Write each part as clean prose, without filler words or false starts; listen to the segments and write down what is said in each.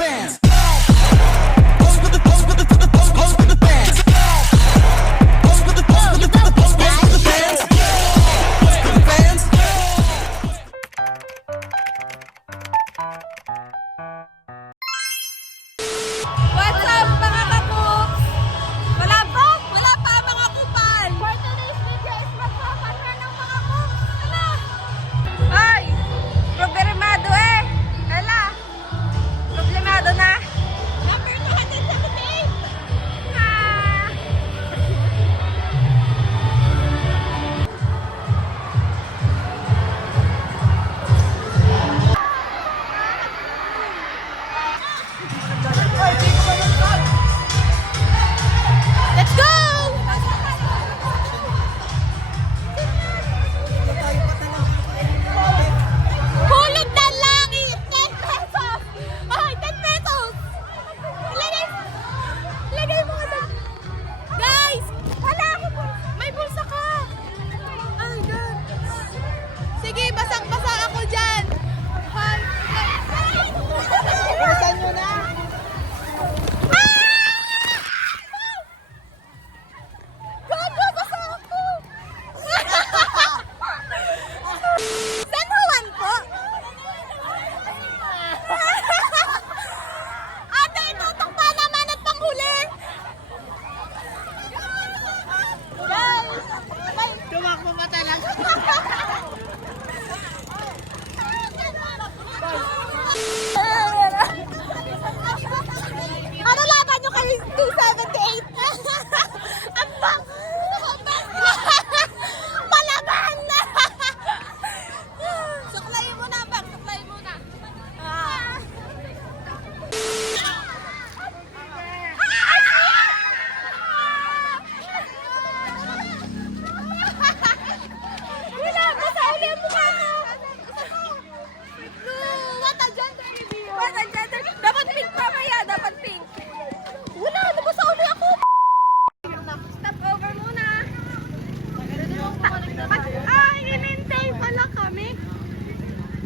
bands. Pose with the pose with the pose with the bands. Pose with the pose with the pose with the bands. Pose with the bands. What's up mga kapups? Wala pa? Wala pa mga kupal! For today's video is magpapanra ng mga kups! Hala! Ay! Problemado eh! Hala! Problemado na! Number 278! Ah! Let's go! Hulog na langit! 10 pesos! Ay, 10 pesos! Ilagay mo na! Guys! Wala ako po! May bulsa ka! Ay, God! Sige, basang-basa ako dyan! Hi! Bulsan nyo na! Gago, basa ako! San Juan po? Ate, tutok pa naman at panghuli! Guys! Tumakbo pa talaga. Ano laban nyo kay 278? Ang bang! Palaban na! Suklayin mo na, bang! Suklayin mo na! Wala! Basta uli ang mukha mo! What a gender review! What a gender! Dapat pink mamaya! Dapat pink! Wala! Nabasa uli ako! Stop over muna! Inintay pala kami!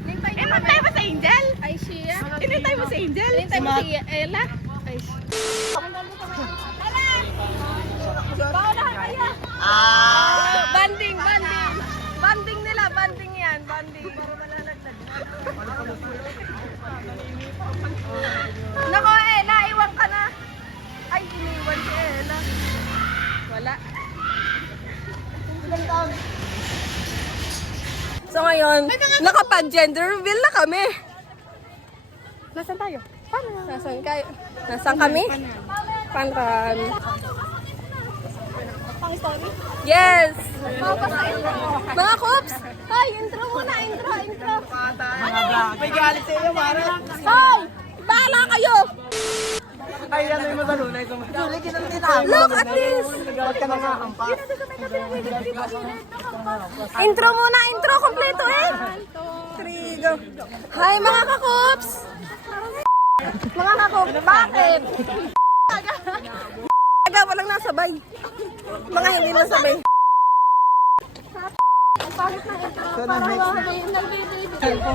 Inintay mo si Angel? Ay, siya! Inintay mo si Angel? Inintay mo si Ella? Ay, siya! Paunahan kaya! Banding! Banding! Banding nila! Banding yan! Banding! Para malalagdag. Nako, Ella! Iwan ka na! Ay, iniwan si Ella. Wala. So ngayon, nakapag-gender reveal na kami. Nasaan tayo? Nasaan kayo? Nasaan kami? Panran. Yes! Mga Kups! Hoy, intro muna! Intro! May galit sa iyo, Mara. Hoy! Bahala kayo! Ay, ano yung masalunay ko? Suligin ang tinawag. Look at this! Nagawad ka na nga ang pas. Intro muna! Intro! Kompleto eh! 3, go! Hi mga kakups! Mga kakups, bakit? Aga, walang nasabay. Mga hindi nasabay.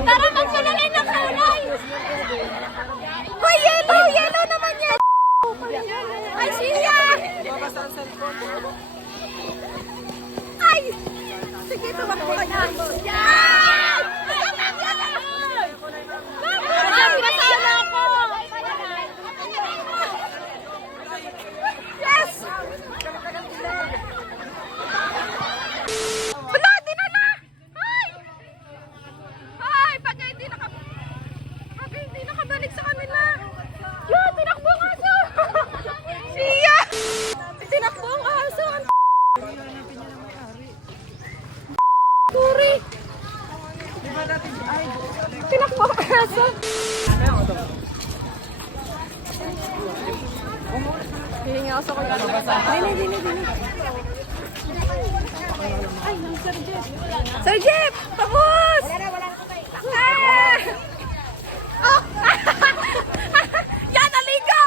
Tara, magsunalay ng kulay! Hoy, yellow! Yellow naman yan! Ay, siya! Ay! Sige, tumakbo ka niya. Ay! Ay! Kasama ako! Yes! Wala, dinala! Ay! Ay! Pag hindi nakabalik sa kanila. Yan! Tinakbo ang aso! Siya! Tinakbo ang aso! Turi! Tinakbo ang aso! Hihinga ako sa kanya. Dini. Ay, Sir Jeff! Sir Jeff! Tapos! Ah! Oh! Yan, naligo!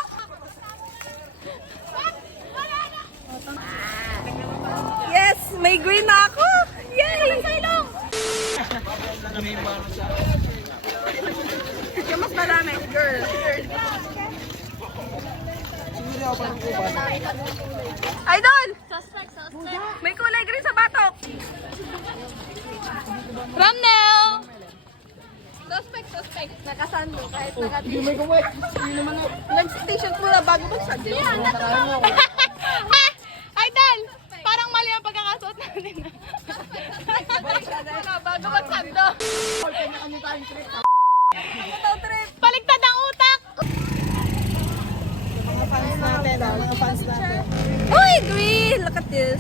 Yes! May green na ako! Yay! Yung mas marami. Girl. Idol! May kulay green sa batok. Ramnel! Suspect. Nakasando kahit nakatin. Nag-station muna bago magsando. Idol! Parang mali ang pagkakasuot natin. Bago magsando. Paligtad ang utak! Mga fans natin. Uy, green! Look at this.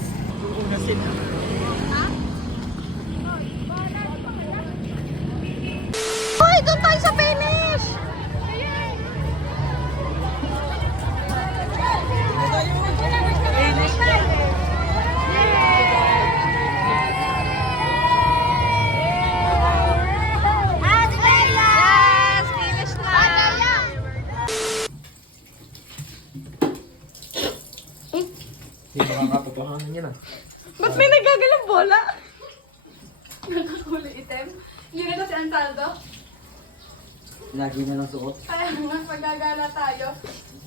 Uy, doon tayo sa finish! Yes! Finish na! Hindi makakatotohanan yan ah. Ba't may nagagalang bola? Nakakulay item. Yun ito si Antaldo. Lagi na lang suot. Kaya nga, paggagala tayo.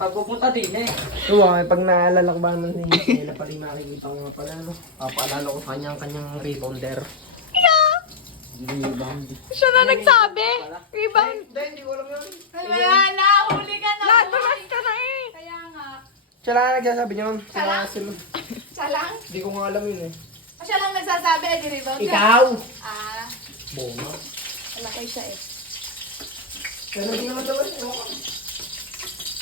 Pagpupunta din eh. Oo, pag naalala ko ba naman ni Stella pala yung makikita ko nga pala, no? Papaalala ko sa kanyang rebounder. Yeah! Rebound. Siya na nagsabi. Rebound. Hindi ko alam yun. Kaya na, huli ka na. Natulas ka na eh. Kaya nga. Siya lang nagsasabi niyon. Siya lang? Siya lang? Hindi ko nga alam yun eh. Siya lang nagsasabi, eh, rebound ka. Ikaw! Ah, Bona. malaki siya eh. Pero hindi naman daw eh.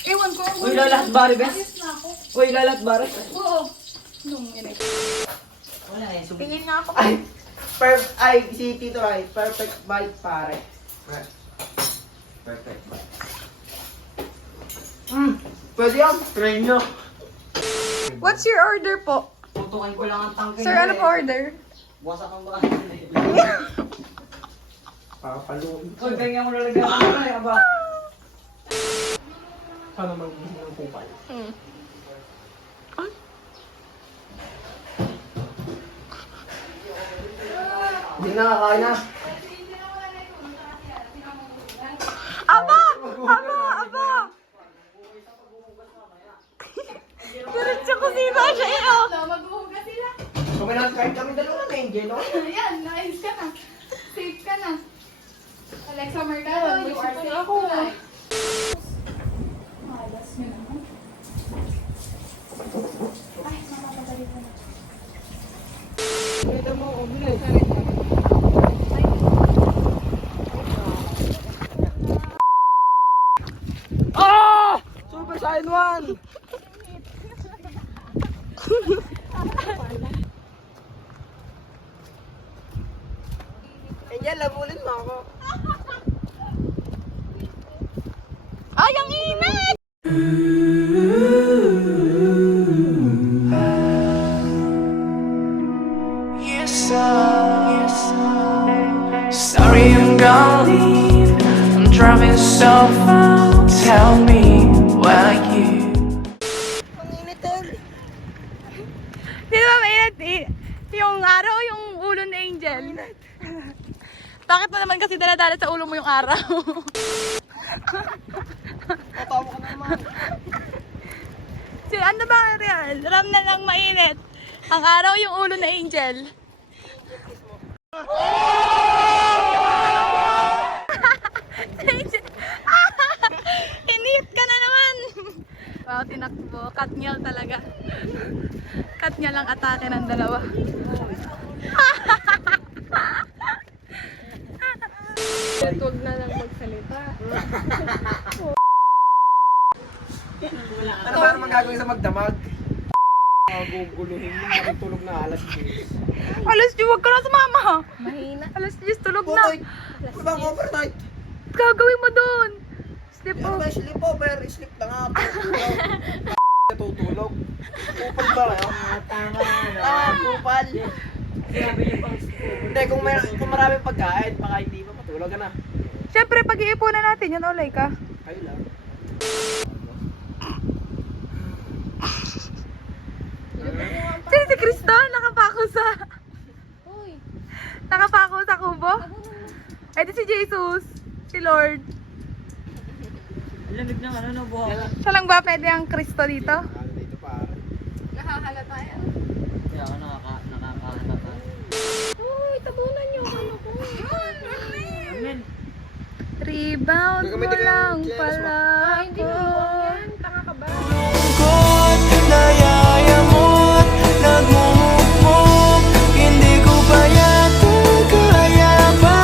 Ewan ko. Uy, lalat bari, bes. Ayos na ako. Uy, lalat bari. Oo. Nung yun eh. Wala eh. Tingin nga ako. Ay, si Tito Rai. Perfect bite, pare. Perfect bite. Pwede yan. Try nyo. What's your order po? Tutukan ko lang ang tangke. Sir, ano po order? Wasak ang bahay. Papaluin. Uy, ganyan mo lalagyan ako na eh, aba. Paano mag-isip ng kupal? Hindi na, kakain na. Aba! Aba! Diretso ko sino siya eh, oh. Maghuhugas sila. Kumain kahit kami dalawa na, Angel, no? Yan, nice ka na. Safe ka na. Alexa Mercado, you are safe tonight. Malas yun naman. Ay, mamamadali ko na. Kita mo, bilis. Ah! Super Saiyan 1! Angel, labulin mo ako. Ay, ang init! Sorry, I'm gonna leave. I'm driving so far. Tell me, where are you? Di ba mainit yung araw o yung ulo ni Angel? Bakit mo naman kasi daladala sa ulo mo yung araw? Tatawa ka naman. Si ano ba real? Ram na lang mainit. Ang araw yung ulo ni Angel. Init ka na naman! Wow, tinakbo. Katnyal talaga. Katnyal ang atake ng dalawa. Huwag na lang magsalita. Ano ba naman gagawin sa magdamag? Guguluhin mo, matulog na alas 10. Alas 10, huwag ka na sumama. Mahina. Alas 10, tulog na. Ano ba ang overnight? Gagawin mo doon. Sleep Ano off. ba, sleep over, sleep na nga ako. Natutulog. Kupal ba kayo? Tama na. Kupal. Hindi, kung maraming pagkain, baka hindi pa matulog ka na. Siyempre, pag-iipunan natin yan, olay ka. Kayo lang. Sino si Cristo? Nakapako sa... Nakapako sa kubo? Eh di si Jesus. Si Lord. Lamig ng ano, no, buha. Siya lang ba pwede ang Kristo dito? Dito pare. Nakahalata yan. Kaya ako nakakahalata. Uy, tabunan niyo. Ano ko? Amen. Rebound mo lang pala ako. Tanga ka ba? Lungkot, nayayamot, nagmumukmuk, hindi ko pa yata kaya pa.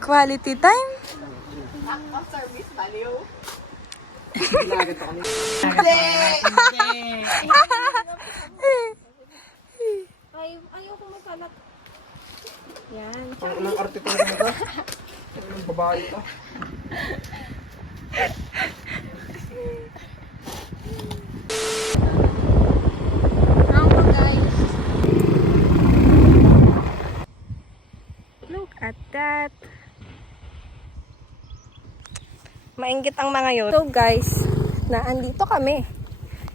Quality time? Ginagat ako nito. Ayoko magkalat. Yan. Ang unang artikulo na ito. Ang babae ito. Ako guys. Look at that. Mainggit ang mga yun. So guys, naandito kami.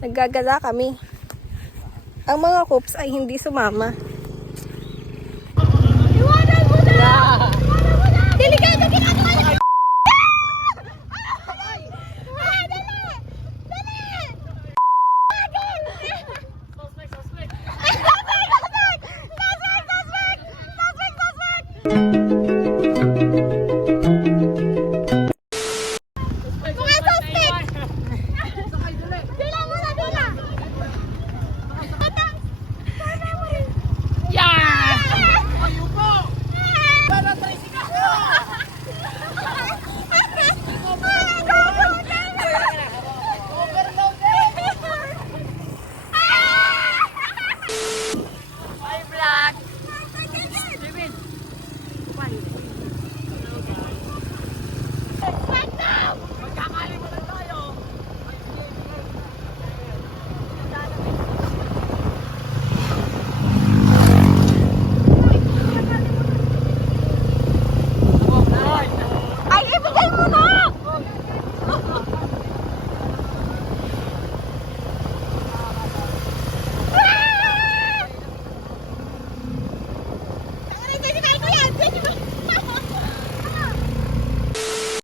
Naggagala kami. Ang mga coops ay hindi sumama.